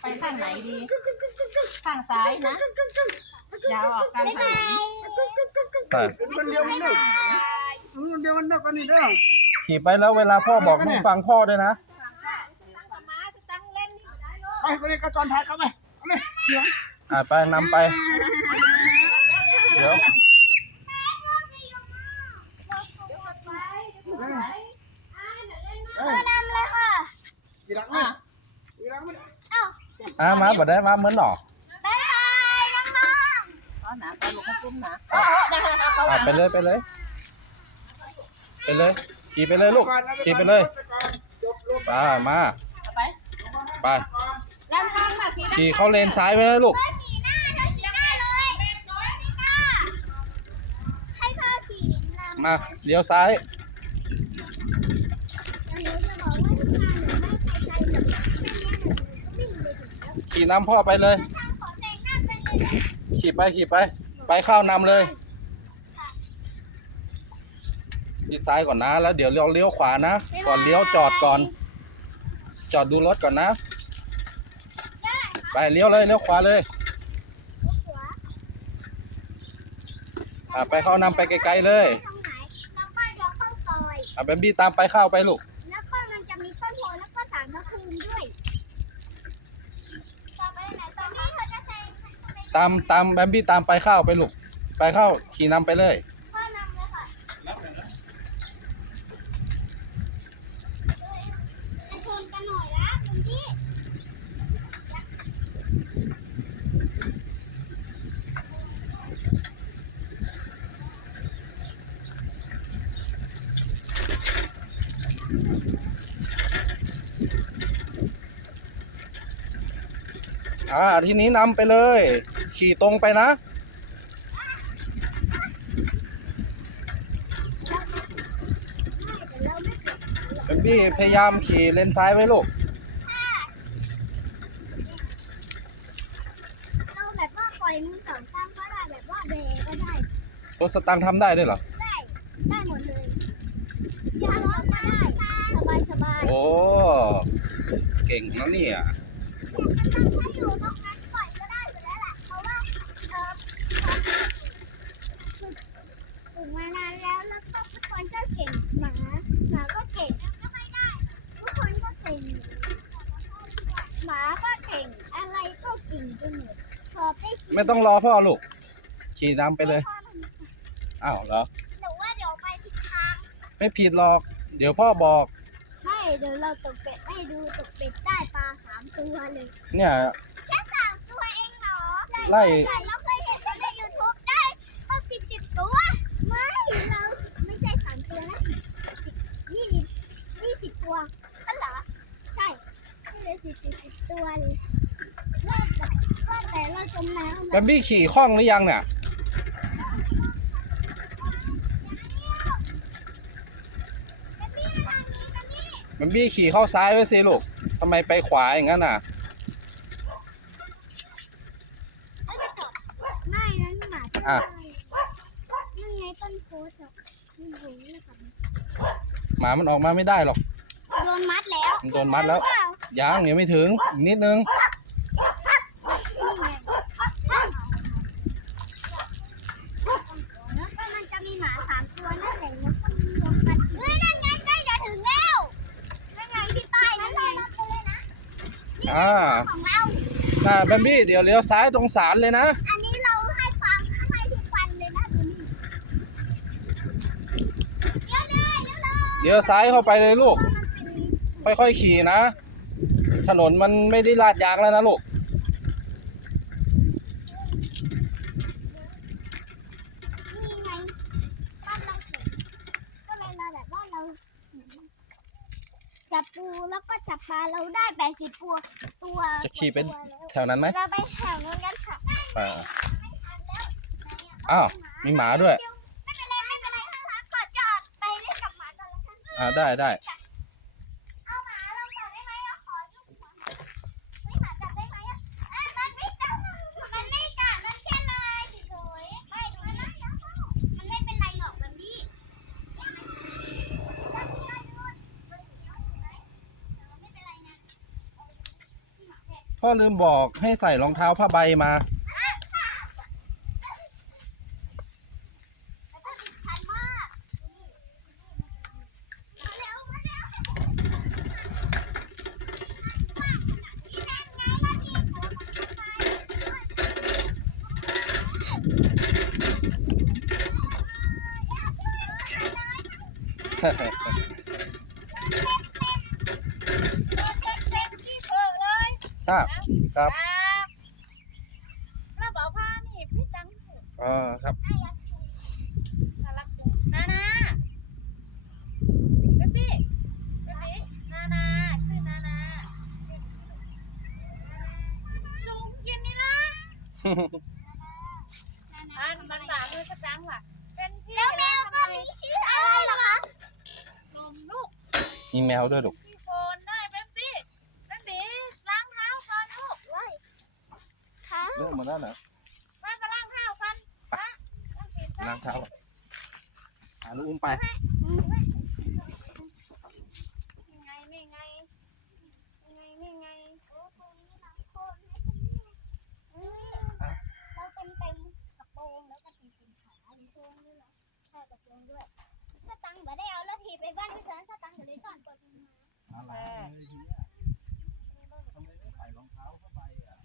ไปข้างไหนดี ข้างซ้ายนะอยาวออกกลางถนนไปคนเดียวมันเด้อคนเดียวมันเด้อกันนี่เด้อขี่ไปแล้วเวลาพ่อบอกต้องฟังพ่อด้วยนะไปไปเลยกระจรถ่ายเข้าไปเอาเลยเดี๋ยวอ่าไปนำไป เดี๋ยวเอ้ยนำเลยค่ะทีหลังนะทีหลังไม่ได้ อ่ามาบ่ได้มาเหมือนหนอบ๊ายบายน้องอ๋อหนาไปลูกให้ปุ้มนะอ่าไปเลยไปเลย ไปเลย ขี่ไปเลยลูก ขี่ไปเลยจบลงไปมาเอาไปไปแล้วข้างมาพี่นะขี่เข้าเลนซ้ายไปเลยลูกๆขี่หน้าเธอขี่หน้าเลยพี่ก้าให้เธอขี่นำมาเลี้ยวซ้าย แล้วหนูจะบอกว่าทางหนูไม่ไปไกลแบบวิ่งไปถึงแล้ว ขี่นำพ่อไปเลยทางของแดงหน้าไปเลยนะขี่ไปขี่ไป ไปเข้านำเลยยิดซ้ายก่อนนะ แล้วเดี๋ยวเราเลี้ยวขวานะ ก่อนเลี้ยวจอดก่อน จอดดูรถก่อนนะ ไปเลี้ยวเลยเลี้ยวขวาเลยหัวอ่าไปเข้านำไปไกลๆเลยทางไหนแล้วก็เดี๋ยวเข้าซอยอ่าแบมบี้ตามไปเข้าไปลูกแล้วก็มันจะมีต้นโพแล้วก็สารพระภูมิด้วยต่อไปไหนตอนนี้เธอจะใส่ ตามตามแบมบี้ตามไปเข้าไปลูกไปเข้าขี่นำไปเลยพ่อนำเลยค่ะไปชนกันหน่อยละคุณพี่อ่าทีนี้นำไปเลย ขี่ตรงไปนะไม่แต่เราไม่เกิดแบมบี้พยายามขี่เลนซ้ายไว้ลูกเราแบบว่าปล่อยมือสองข้างก็ได้แบบว่าเบรก็ได้ รถสตังค์ทำได้ด้วยเหรอ ได้ ได้หมดเลยยาร้อนก็ได้ สบายสบายโอ้ เก่งนะเนี่ยถ้าอยู่ตรงนั้นปล่อยก็ได้อยู่แล้วแหละเพราะว่าเออฝึกมานานแล้วแล้วก็ทุกคนก็เก่งหมาหมาก็เก่งก็ไม่ได้ ทุกคนก็เก่งหมาก็เก่งอะไรก็เก่งไปหมดพอ ไปขี่ไม่ต้องรอพ่อลูกขี่นำไปเลยพ่อมันอ้าวเหรอหนูว่าเดี๋ยวไปทิศทางไม่ผิดหรอก เดี๋ยวพ่อบอก ไม่เดี๋ยวเราตกเป็ดให้ดูตกเป็ดได้ปลาสามตัวเลยเนี่ย แค่สามตัวเองเหรอไล่แต่เราเคยเห็นในยูทูบได้ตั้งสิบสิบตัว ไม่เราไม่ใช่สามตัวนะยี่สิบยี่สิบตัวอันเหรอ ใช่นี่เลยสิบสิบสิบตัวเลยว่าแต่ว่าแต่เรา จมน้ำแบมบี้ขี่คล่องหรือยังเนี่ยกันนี่ทางนี้กันนี่แบมบี้ขี่เข้าซ้ายไว้สิลูกทำไมไปขวาอย่างนั้นน่ะเอ้ยจะจบไม่นั้นหมาจะอะนั่นไงต้นโพสต์อะนี่หูเลยค่ะหมามันออกมาไม่ได้หรอก โดนมัดแล้ว มันโดนมัดแล้ว ยังยังไม่ถึงอีกนิดนึง นี่ไงแล้วก็มันจะมีหมาสามตัวนั่นแหละแล้วก็รวมกันเฮ้ยนั่นไงใกล้จะถึงแล้วนั่นไงที่ป้ายนั่นไงไปเลยนะ อ่าของเราน่าแบมบี้เดี๋ยวเลี้ยวซ้ายตรงศาลเลยนะ อันนี้เราให้ฟังให้ทุกวันเลยนะดูนี่เลี้ยวเลยเลี้ยวเลยเลี้ยวซ้ายเข้าไปเลยลูกเพราะมันเป็นค่อยๆขี่นะ ถนนมันไม่ได้ลาดยางแล้วนะลูก นี่ไงบ้านเราเห็นก็เลยเราแบบว่าเราจับปู แล้วก็จับปลาเราได้แปดสิบตัวตัวจะขี่เป็นตัวแล้วแถวนั้นไหมเราไปแถวนู้นกันค่ะอ่าไม่ทันแล้วอ้าวมีหมาด้วยไม่เป็นไรไม่เป็นไรค่ะขอจอดไปเล่นกับหมาก่อนแล้วกันอ่าได้ได้ เอาหมาเราจับได้ไหมเราขอดูหมาเฮ้ยหมาจับได้ไหมอะเอ้ยมันไม่จับมันไม่กัดมันแค่เลยเฉยๆไม่ดูนะมันไม่เป็นไรหรอกมันนี่จับได้ด้วยมันอยู่ในห้องอยู่ไหมแต่ว่าไม่เป็นไรนะเอาไปที่หมาแพ่อลืมบอกให้ใส่รองเท้าผ้าใบมาแล้ว ครับ ครับแล้วบอกว่านี่พี่ตังค์เออครับ น่ารักจังนานาเบบี้เบบี้นานาชื่อนานาสูงเย็นนี่ละอันมันด่าเลยสักครั้งว่ะเป็นพี่แล้วแมวตัวนี้ชื่ออะไรเหรอคะนมลูกมีแมวด้วยลูก พี่โฟนได้เบบี้เบบี้ล้างเท้าก่อนลูก ว้ายขา เรื่องมาแล้วนะมาไปล้างเท้ากันปะล้างตีนซะล้างเท้าอ่าลูกอุ้มไปนี่ไงนี่ไงนี่ไงนี่ไงโอ้ตรงนี้หลังโคนให้คุณแม่อืมเราเต็มเต็มกระโปรงแล้วก็เต็มเต็มขาอีกโปรงด้วยเหรอใช่กระโปรงด้วยสตังค์บ่ได้เอาแล้วทีไปบ้านวิศวสตังค์อยู่ในซ่อนกดลงมาอะไรเลยทีเนี้ยทำไมไม่ใส่รองเท้าผ้าใบอะ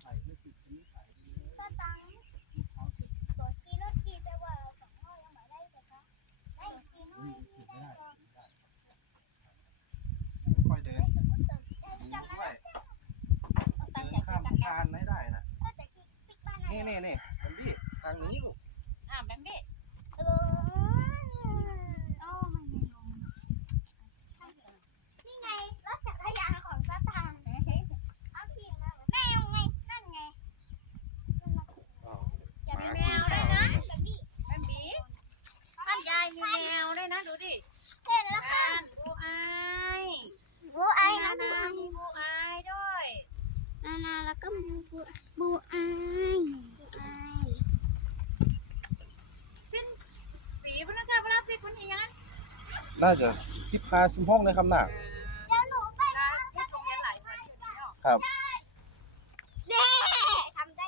ใส่ไม่ติดนี้ใส่ดีเลย สตังค์ ลูกเท้าเจ็บ ตัวขี่รถขี่ไปว่าสองร้อยยังไม่ได้แต่ก็ได้ขี่น้อยขี่ได้ก่อน ค่อยเดิน ได้สกุตเตอร์ได้ ดู กัน ด้วย เอาไป เดิน จาก ข้าม กั สะ น พานไม่ได้นะ ก็จะขี่ปิกบ้าน นี่นี่นี่เป็นพี่ทางนี้ลูก อะแบบนี้ เออ อ๋อไม่มีนม นี่ไงรถจักรยานของสตางค์เอาขี่มาแมวไงนั่นไง อย่ามีแมวด้วยนะ แบบนี้ เป็นบีบ้านยายมีแมวด้วยนะ ดูดิ เห็นแล้วค่ะ บ้านบูอาย บูไอ นา นะบู นา ไอ มีบูอายด้วย นานาแล้วก็บูบูบูไอบูไอ สิ้นปีพนักงานพนักพิคนนี้ยัง น่าจะสิบห้าสิบหกในคำหนักเดี๋ยวหนูไปลาที่โรงเรียนหลายวันเนาะครับ เด้ทำได้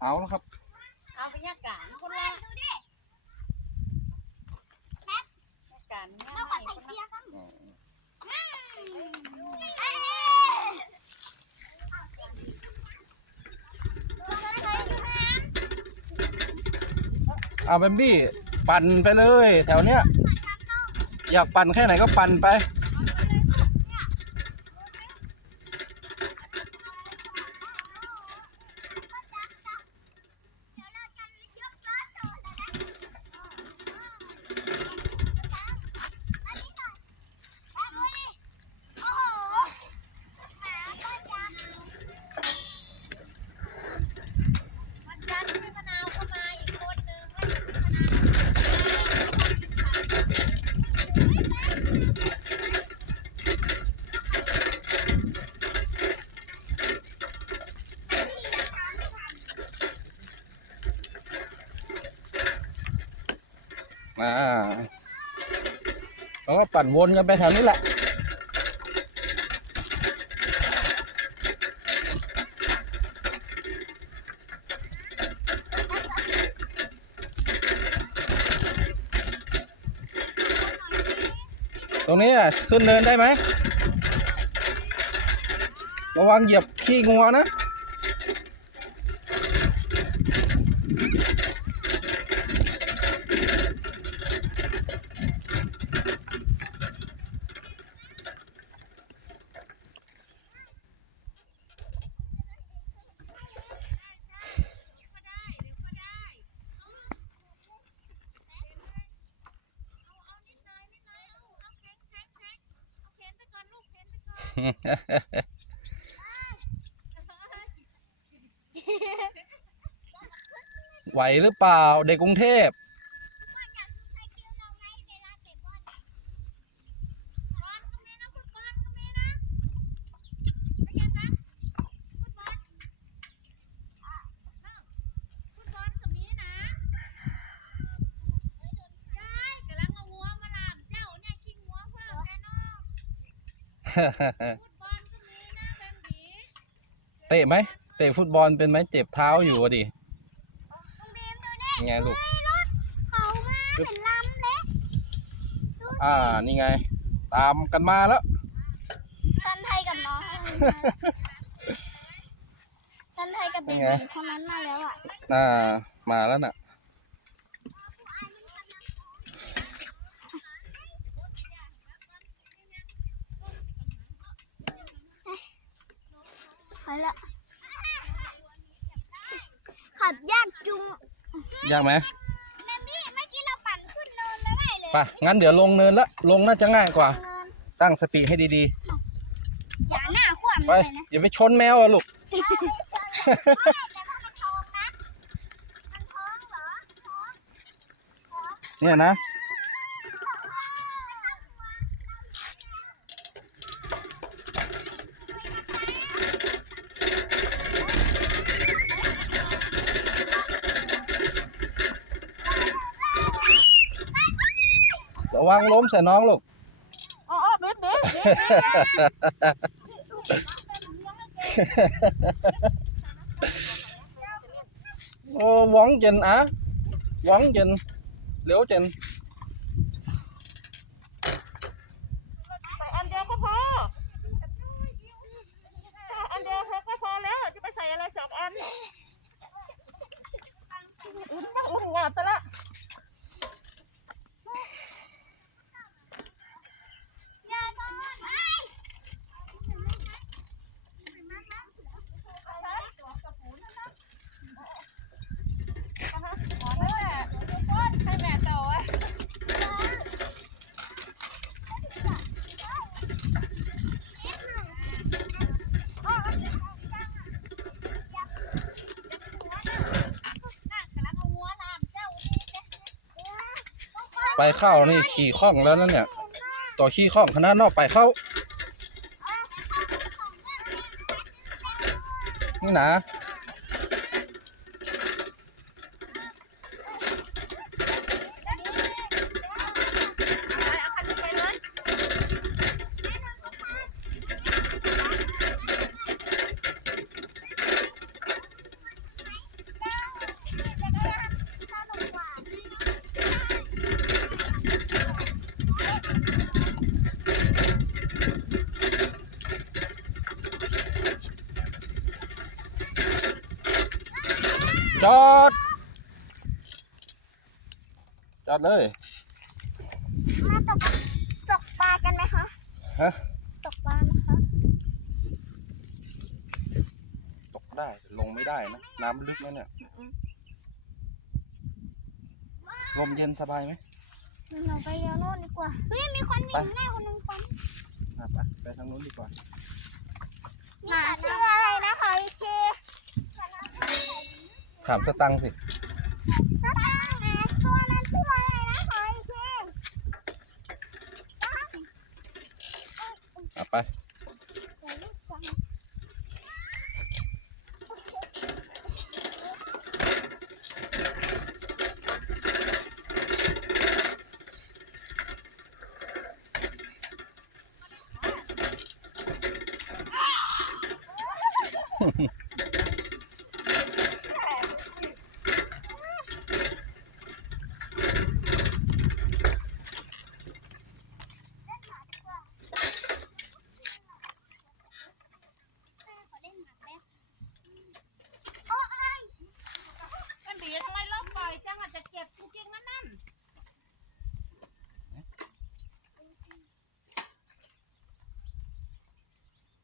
เอาแล้วครับ เอาบรรยากาศคนละ ดูดิ บรรยากาศง่า เราขอย ใส่ คน เกี ละ ยร์กัน อืม เอ้ยดูอะไรดูนะ เอาเบมบี้ปั่นไปเลย แถวเนี้ย อยากปั่นแค่ไหนก็ปั่นไป เดี๋ยวเราจะยกล้อโชว์แล้วนะอันนี้หน่อยดูดิโอ้โหหมาก็จัง วันจันทร์พี่มะนาวเข้ามาอีกคนนึงแล้วพี่มะนาว อ่าแล้วก็ปั่นวนกันไปแถวนี้แหละตรงนี้ขึ้นเนินได้ไหม ระวังเหยียบขี้งัวนะ ไหวหรือเปล่าเด็กกรุงเทพ อยากดูไซเคิลเราไงเวลาเตะบอล บอลก็มีนะฟุตบอลก็มีนะไม่ใช่คะฟุตบอลอะฟุตบอลก็มีนะใช่กำลังเอางัวมาลามเจ้าเนี่ยขี้งัวเพื่อ ฟุตบอลก็มีนะ เบนบีเตะไหมเตะฟุตบอลเป็นไหมเจ็บเท้าอยู่อะดิน้องบีมดูดิไงลูกเฮ้ยรถเขามาเป็นลำเลยอ่านี่ไง ตามกันมาแล้วฉันไทยกับน้องให้มันมาฉันไทยกับเบเป็นนไงบีคนนั้นมาแล้วอะอ่ามาแล้วน่ะ ไปละขับยากจุงยากไหมแมมบี้เมื่อกี้เราปั่นขึ้นเนินแล้วได้เลยไปงั้นเดี๋ยวลงเนินละลงน่าจะง่ายกว่า เนินตั้งสติให้ดีอย่าหน้าขวามๆ ไปเลยนะอย่าไปชนแมวอะลูกแต่ว่ามันท้องนะ มันท้องเหรอท้องเนี่ยนะ ระ วังล้มใส่น้องลูกอ๋อเบ๊ะเบ๊ะเบ๊ะโอ้หวังจนอะหวังจนเหลียวจนใส่อันเดียวก็พออันเดียวพอก็พอแล้ว จะไปใส่อะไรสองอันอุ่นมาอุ่นงาดซะละ อย่าโดนไอ้ ให้แม่โตอะ ไปเข้านี่ขี่ข้องแล้วนั่นเนี่ย ต่อขี่ข้องคณะนอกไปเข้า นี่นะ เอาคันนี้ไปเลย จอด จอดเลย มาตกตกปลากันไหมคะฮะ ตกปลาไหมคะตกได้แต่ลงไม่ได้นะ น้ำลึกแล้วเนี่ย ลมเย็นสบายไหมเราไปเดี๋ยวโน่นดีกว่าเฮ้ยมีคนหนีไปแน่คนหนึ่งคนอะไปไปทางนู้นดีกว่า หมาชื่ออะไรนะคะอีเค ถามสตังค์สิสตางค์นะตัวนั้นชื่ออะไรนะคะอีเค อะไป มันบีทำไมลบบ่อยจังอาจจะเก็บจริงๆนั่นนั่น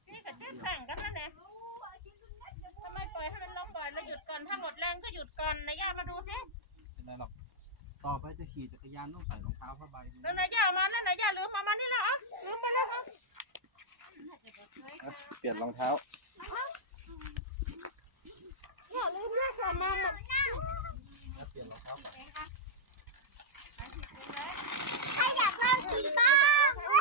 นี่กับเจ๊แข่งกันนั่นแหละทำไมปล่อยให้มันล้มบ่อยแล้วหยุดก่อน ถ้าหมดแรงก็หยุดก่อนนายย่ามาดูสิ เป็นไรหรอก ต่อไป จะขี่จักรยานต้องใส่รองเท้าผ้าใบแล้วนายย่ามาแล้วนายย่าลืมมามานี่แล้วเหรอลืมไปแล้วครับเปลี่ยนรองเท้าอย่าลืมเรียกมามาเปลี่ยนรองเท้าก่อนใครอยากเล่าสีบ้างมาให้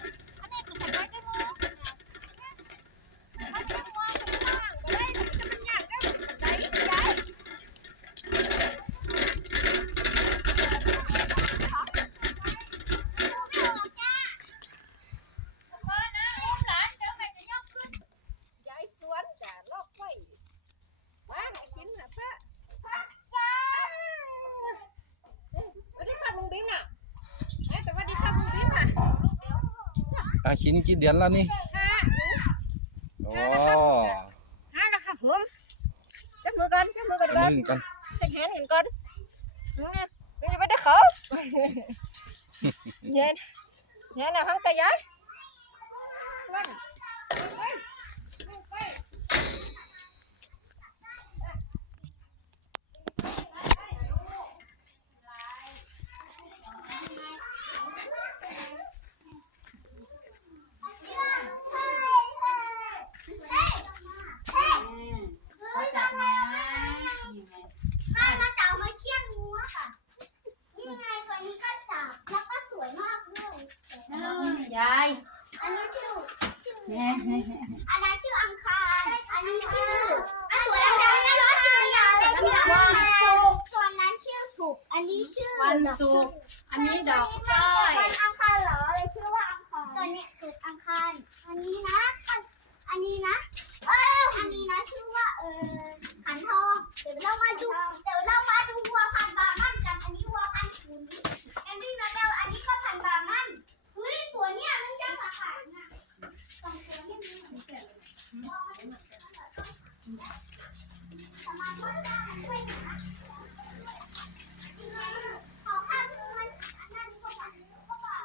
นกี่เดือนแล้วนี่ค่ะโอ้ฮะนะคะผมจับมือกันจับมือกันจะก่อนนึ่งกันเช็คแฮนด์กันก่อนเนี่ยมันจะไม่ได้เขาเย็นเย็นนะห้องตายายวันไปไป บ้านมาจับมาเคี่ยงงูอะค่ะ นี่ไงตัวนี้ก็จับแล้วก็สวยมากเลย ยาย อันนี้ชื่อชื่ออันนั้นชื่ออังคาร อันนี้ชื่ออันตัวดำๆนั่นรถจักรยานแต่ชื่ออังคารตัวนั้นชื่อสุกร์อันนี้ชื่อ วันศุกร์ อันนี้ดอกสร้อยวันอังคารเหรอเลยชื่อว่าอังคารตัวนี้เกิดอังคารอันนี้นะ อันนี้นะเอออันนี้นะชื่อว่าเออขันทองเดี๋ยวเรามาดูเดี๋ยวเรามาดูวัวพันธุ์บาร์มันกันอันนี้วัวพันธุ์ขุนแอนดี้มาเบลอันนี้ก็พันธุ์บาร์มันเฮ้ยตัวเนี้ยมันยังสาขาน่ะสองตัวเนี่ยมันเหมือนกันวัวมันเหมือนกันสมาธิได้ด้วยนะขอข้ามมันอันนั้นก็ว่าก็ว่า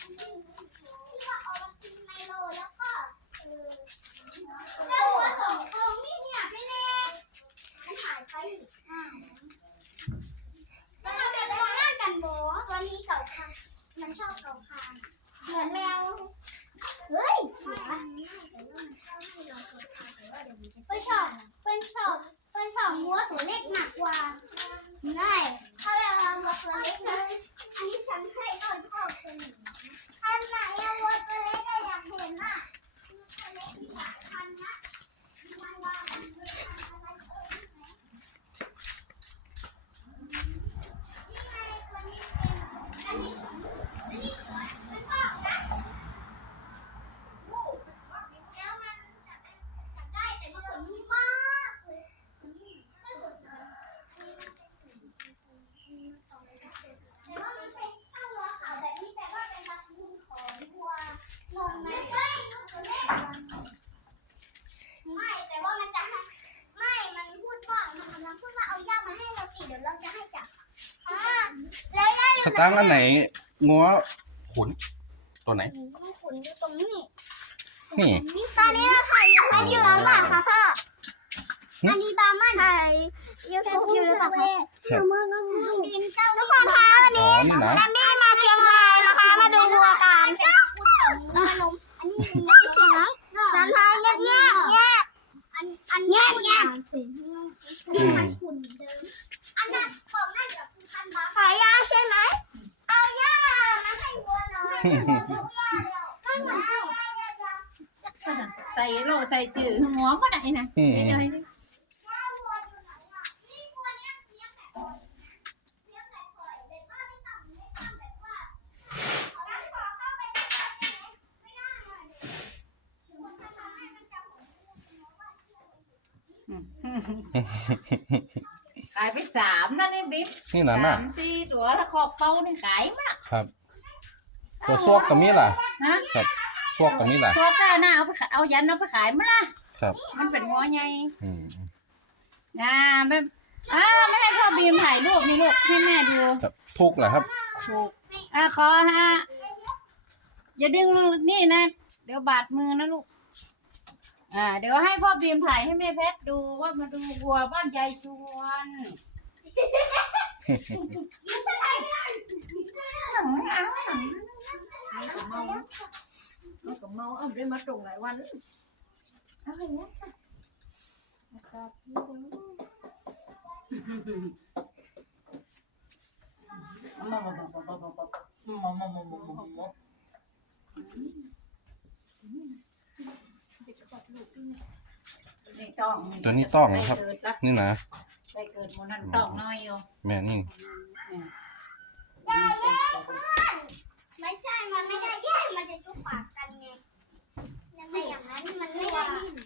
อันนี้ที่ว่าเอามากินไมโลแล้วก็เออแล้วหัวสองตรงนี่เนี่ยพี่เล็ก มันหายไปอ่าแล้วเราจะลองเล่นกันโบตัวนี้เก่าคันมันชอบเก่าคัน ฉันแมวเฮ้ยเสือเพื่อนชอบเพื่อนชอบเพื่อนชอบมัวตัวเล็กหนักกว่าได้ถ้าเวลาวัวตัวเล็กนะอันนี้ฉันให้ก็ชอบตัวนี้คันไหนอะวัวตัวเล็กอะอยากเห็นอะตัวเล็กมีหลายคันนะมันวางมันเป็นคันอะไรเอ่ย นี่ไงตัวนี้เป็นอันนี้อันนี้สวยมันก็นะโอ้แล้วมันจับได้จับได้แต่มันขนนุ่มมากเลยไม่กดเลยแต่ว่ามันเป็นถ้าวัวขาวแบบนี้แปลว่าเป็นตระกูลของวัวนมไหมเฮ้ยตัวเล็กไม่แต่ว่ามันจะให้ไม่ มันพูดว่ามันกำลังพูดว่าเอาย่ามาให้เราสิเดี๋ยวเราจะให้จับ อ่าแล้วได้ ส ตางค์อันไหนงัวขุนตัวไหนมันขุนอยู่ตรงนี้นี่นี่ตอนนี้เราถ่ายอันนี้บาร์มันค่ะพ่ออันนี้บาร์มันถ่ายยูทูบอยู่หรือเปล่าคะมือมือมือดินเจ้าทุกคนคะวันอ๋นี้อนี่นะแอมบี้มาเชียงรายนะคะ มาดูวัวกันมานมอันนี้จะมีเสียงสันทายเงียบเงียบเงียบอันอันเงียบเงียบ ใส่โลใส่จืดหัวก็ได้นะอืมได้ขายไปสามแล้วนี่บิ๊บนี่นะสาน่ะมสี่ตัวแล้วขอบเป้านี่ขายมากครับ ตัวซวกกับมีล่ะนะซวกกับมีล่ะชัวร์ก้าหน้าเอาไปขายเอายันเอาไปขายมาละครับ มันเป็นหัวใหญ่อืมนะแม่อ้าวไม่ให้พ่อบีมถ่ายรูปนี่ลูกให้แม่ดูครับทุกเหรอครับ ถูกอะขอฮะอย่าดึงนี่นะ เดี๋ยวบาดมือนะลูก อ่า เดี๋ยวให้พ่อบีมถ่ายให้แม่เพชรดูว่ามาดูวัวบ้านยายชวน เอากับเมาเอากับเมาเอาได้มาตรงหลายวันเอาอย่างเงี้ยค่ะอากาศดีจังนี่ต้องตัวนี้ต้องนะครับไปเกิดละนี่น อย่าแย่เพื่อน ไม่ใช่ มันไม่ได้แย่มันจะจุกปากกันไงยังไงอย่างนั้นมันไม่ได้นิ่ง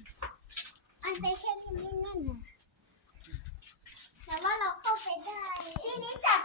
อันไปแค่ที่ไม่แน่นนะแต่ว่าเราเข้าไปได้ที่นี้จับ